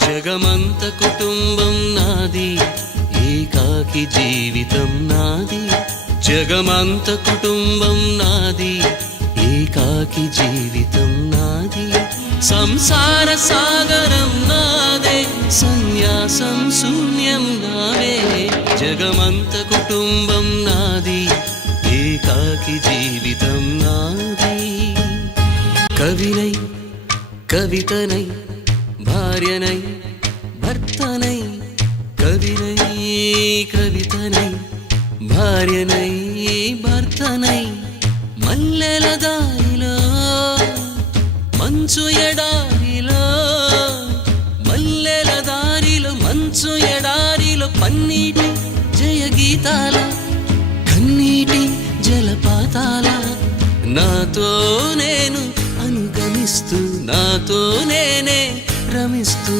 జగమంత కుటుంబం నాది, ఏకాకి జీవితం నాది. జగమంత కుటుంబం నాది, ఏకాకి జీవితం నాది. సంసార సాగరం నాదే, సన్యాసం శూన్యం నావే. జగమంత కుటుంబం నాది, ఏకాకి జీవితం నాది. కవినై కవితనై భార్యనై భర్తనై, కవినై కవితనై భార్యనై భర్తనై, మల్లెల దారిలో మంచు ఎడారిలో, మల్లెల దారిలో మంచు ఎడారిలో, పన్నీటి జయగీతాల కన్నీటి జలపాతాల, నాతో నేను అనుగమిస్తూ, నాతో నేనే రమిస్తూ.